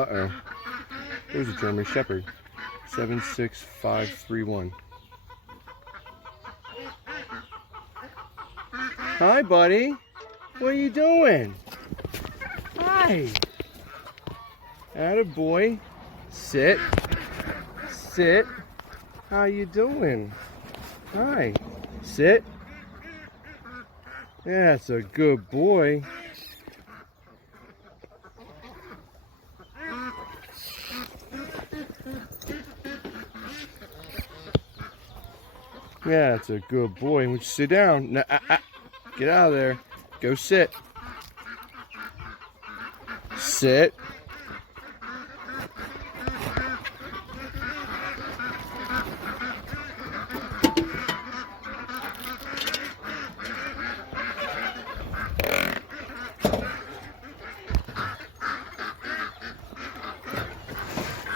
Uh-oh. There's a German Shepherd. 76531. Hi, buddy. What are you doing? Hi. Attaboy. Sit. Sit. How you doing? Hi. Sit. That's a good boy. Yeah, it's a good boy. Would you sit down? No, get out of there. Go sit. Sit.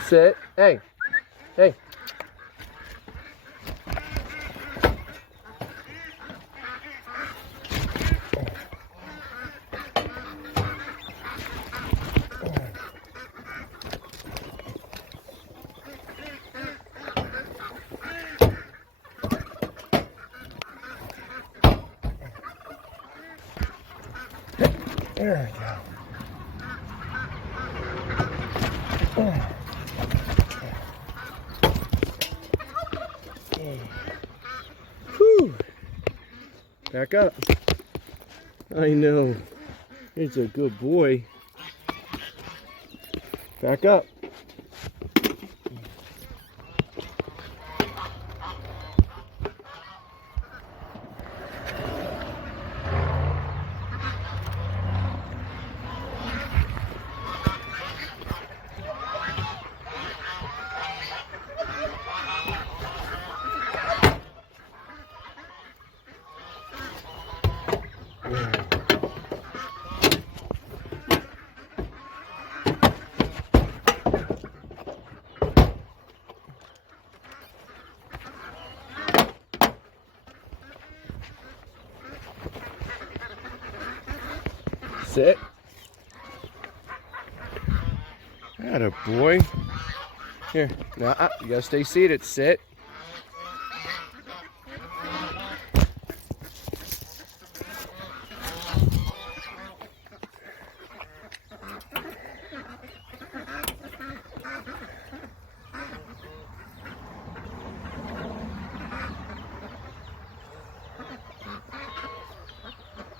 Sit. Hey. Hey. There we go. Whew. Back up. I know. He's a good boy. Back up. Sit. Atta boy. Here, now you gotta stay seated. Sit.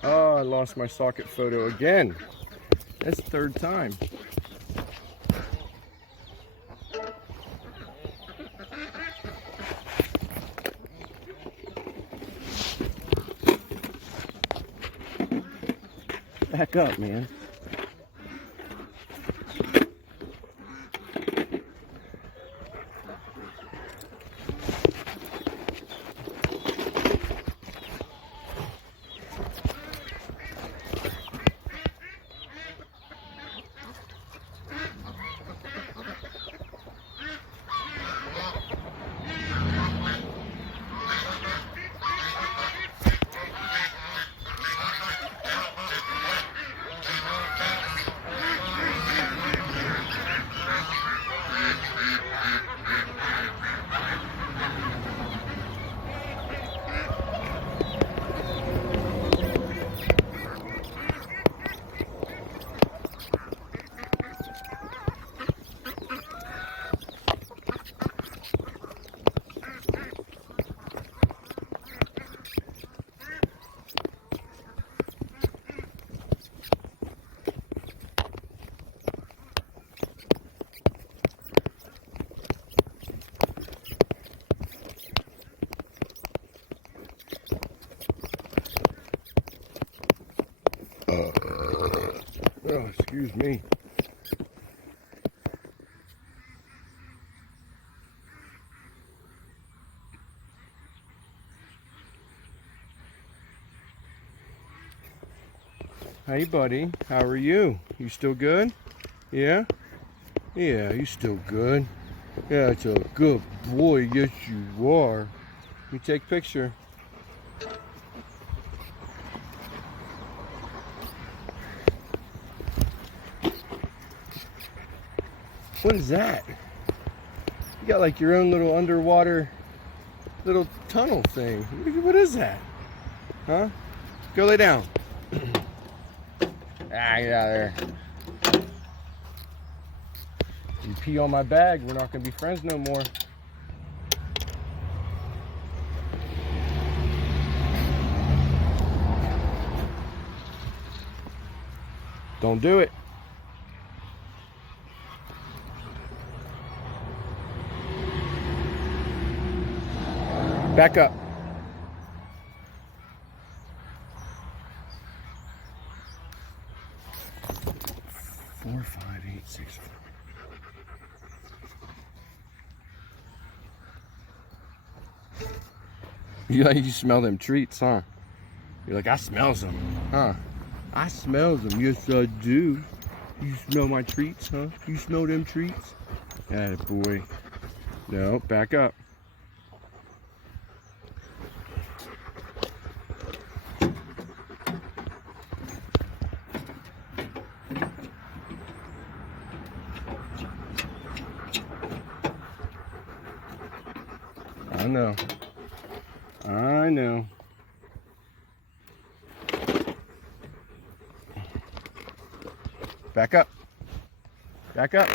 Oh, I lost my socket photo again. That's the third time. Back up, man. Oh, excuse me. Hey, buddy. How are you? You still good? Yeah? Yeah, you still good. Yeah, it's a good boy. Yes, you are. You take a picture. What is that? You got like your own little underwater little tunnel thing. What is that? Huh? Go lay down. Ah, get out of there. You pee on my bag, we're not gonna be friends no more. Don't do it. Back up. 4, 5, 8, 6, 4. You smell them treats, huh? You're like, I smells them, huh? I smells them. Yes, I do. You smell my treats, huh? You smell them treats? Atta boy. No, back up. I know. I know. Back up. Back up.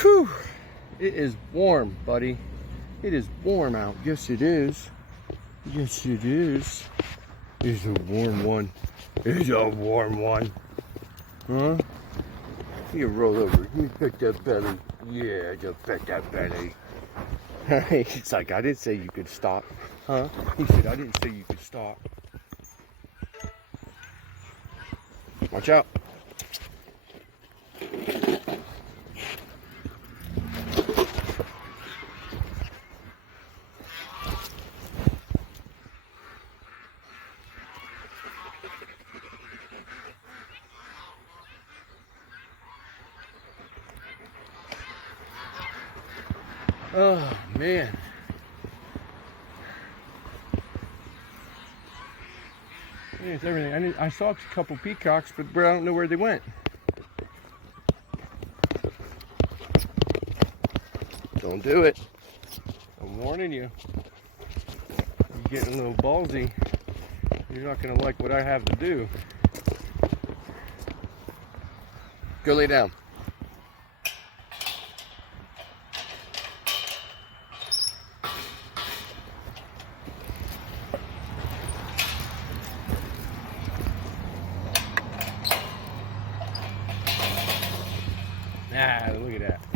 Whew. It is warm, buddy. It is warm out. Yes, it is. Yes, it is. It's a warm one. It's a warm one. Huh? You roll over. Let me pet that belly. Yeah, just pet that belly. It's like, I didn't say you could stop. Huh? He said, I didn't say you could stop. Watch out. Oh, man. Yeah, it's everything. I saw a couple peacocks, but I don't know where they went. Don't do it. I'm warning you. You're getting a little ballsy. You're not going to like what I have to do. Go lay down. Ah, look at that.